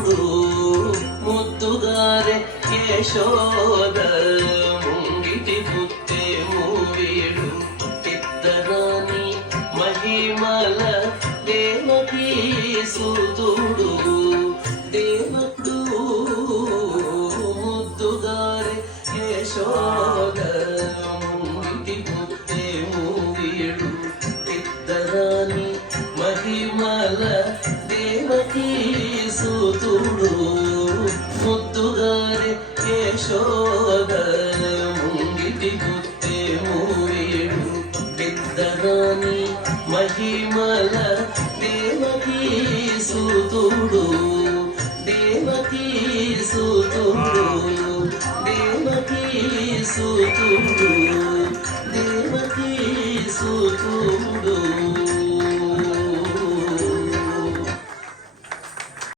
సూతుడు ముద్దుగారే యశోద ముంగిటి పుట్టే మూవీడు ఇద్దరాని మహిమల దేవకీ సూతుడు దేవకుడు ముద్దుగారే యశోద ముంగిటి పుట్టే మూవీడు ఇద్దరాని మహిమల దేవకీ సూతుడు ముద్దుగారే యశోద ముంగిటి పుట్టే మూవీడు ఇద్దరాని మహిమల దేవకీ సూతుడు దేవకీ సూతుడు దేవకీ సూతుడు